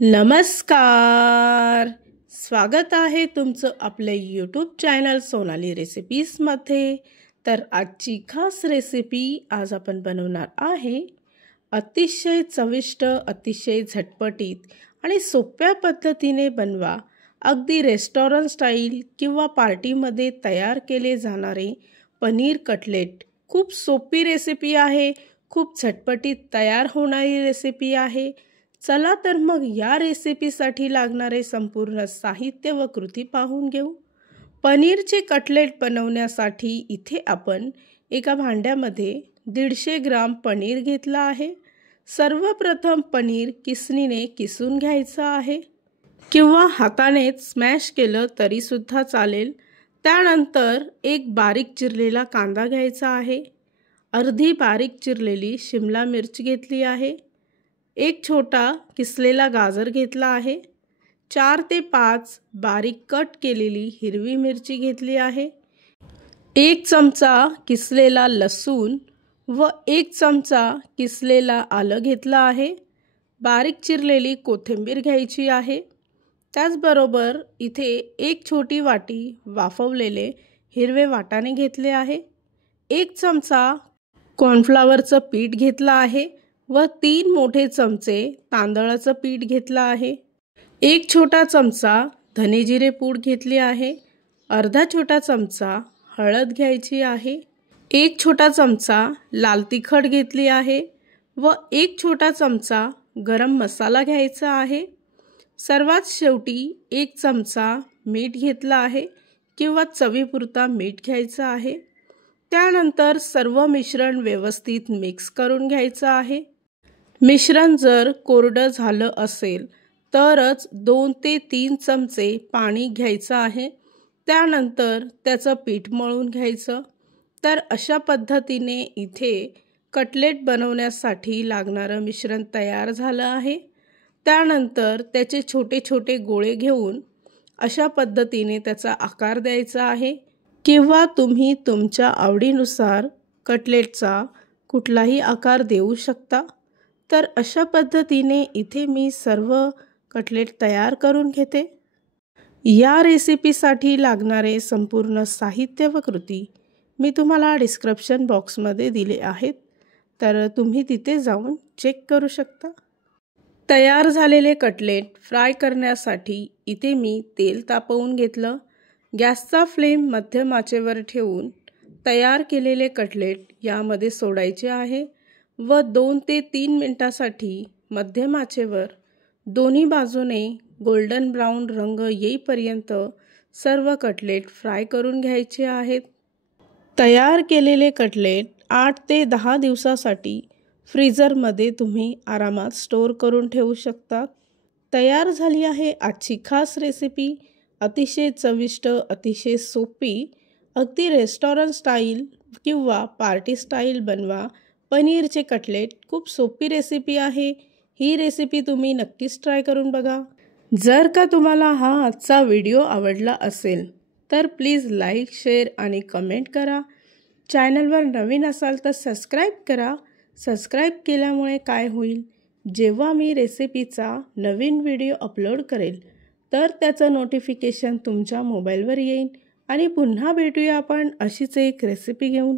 नमस्कार, स्वागत आहे तुमचं आपल्या यूट्यूब चॅनल सोनाली रेसिपीजमध्ये। तर आजची खास रेसिपी आज आपण बनवणार आहे अतिशय चविष्ट, अतिशय झटपटीत आणि सोप्या पद्धतीने बनवा, अगदी रेस्टॉरंट स्टाईल किंवा पार्टीमध्ये तयार केले जाणारे पनीर कटलेट। खूप सोपी रेसिपी आहे, खूप झटपटीत तयार होणारी रेसिपी आहे। चला तर मग या रेसिपीसाठी लागणारे संपूर्ण साहित्य व कृती पाहून घेऊ। पनीरचे कटलेट बनवण्यासाठी इथे आपण एका भांड्यामध्ये 150 ग्राम पनीर घेतला आहे। सर्वप्रथम पनीर किसणीने किसून घ्यायचं आहे किंवा हातानेच स्मॅश केलं तरी सुद्धा चालेल। त्यानंतर एक बारीक चिरलेला कांदा घ्यायचा आहे, अर्धी बारीक चिरलेली शिमला मिरची घेतली आहे, एक छोटा किसलेला गाजर घेतला आहे, 4 ते 5 बारीक कट केलेली हिरवी मिरची घेतली आहे, 1 चमचा किसलेला लसूण व 1 चमचा किसलेला आलं घेतला आहे, बारीक चिरलेली कोथिंबीर घ्यायची आहे। त्याचबरोबर इथे 1 छोटी वाटी वाफवलेले हिरवे वाटाणे घेतले आहे, 1 चमचा कॉर्नफ्लॉवरचं पीठ घेतलं आहे व 3 मोठे चमचे तांदळाचं पीठ घेतलं आहे, 1 छोटा चमचा धने जिरे पूड घेतली आहे, अर्धा छोटा चमचा हळद घ्यायची आहे, 1 छोटा चमचा लाल तिखट घेतली आहे व 1 छोटा चमचा गरम मसाला घ्यायचा आहे। सर्वात शेवटी 1 चमचा मीठ घेतला आहे किंवा चवीपुरता मीठ घ्यायचं आहे। त्यानंतर सर्व मिश्रण व्यवस्थित मिक्स करून घ्यायचं आहे। मिश्रण जर कोरडं झालं असेल तरच 2 ते 3 चमचे पाणी घ्यायचं आहे। त्यानंतर त्याचं पीठ मळून घ्यायचं। तर अशा पद्धतीने इथे कटलेट बनवण्यासाठी लागणारं मिश्रण तयार झालं आहे। त्यानंतर त्याचे छोटे छोटे गोळे घेऊन अशा पद्धतीने त्याचा आकार द्यायचा आहे किंवा तुम्ही तुमच्या आवडीनुसार कटलेटचा कुठलाही आकार देऊ शकता। तर अशा पद्धतीने इथे मी सर्व कटलेट तयार करून घेते। या रेसिपीसाठी लागणारे संपूर्ण साहित्य व कृती मी तुम्हाला डिस्क्रिप्शन बॉक्समध्ये दिले आहेत, तर तुम्ही तिथे जाऊन चेक करू शकता। तयार झालेले कटलेट फ्राय करण्यासाठी इथे मी तेल तापवून घेतलं। गॅसचा फ्लेम मध्यम आचेवर ठेवून तयार केलेले कटलेट यामध्ये सोडायचे आहे व 2 ते 3 मिनिटांसाठी मध्यम आचेवर दोन्ही बाजूने गोल्डन ब्राऊन रंग येईपर्यंत सर्व कटलेट फ्राय करून घ्यायचे आहेत। तयार केलेले कटलेट 8 ते 10 दिवसासाठी फ्रीझरमध्ये तुम्ही आरामात स्टोअर करून ठेवू शकता। तयार झाली आहे आजची खास रेसिपी, अतिशय चविष्ट, अतिशय सोपी, अगदी रेस्टॉरंट स्टाईल किंवा पार्टी स्टाईल बनवा पनीरचे कटलेट। खूप सोपी रेसिपी आहे, ही रेसिपी तुम्ही नक्कीच ट्राय करून बघा। जर का तुम्हाला हा आजचा व्हिडिओ आवडला असेल तर प्लीज लाईक, शेअर आणि कमेंट करा। चॅनलवर नवीन असाल तर सबस्क्राईब करा। सबस्क्राईब केल्यामुळे काय होईल, जेव्हा मी रेसिपीचा नवीन व्हिडिओ अपलोड करेल तर त्याचं नोटिफिकेशन तुमच्या मोबाईलवर येईल। आणि पुन्हा भेटूया आपण अशीच एक रेसिपी घेऊन।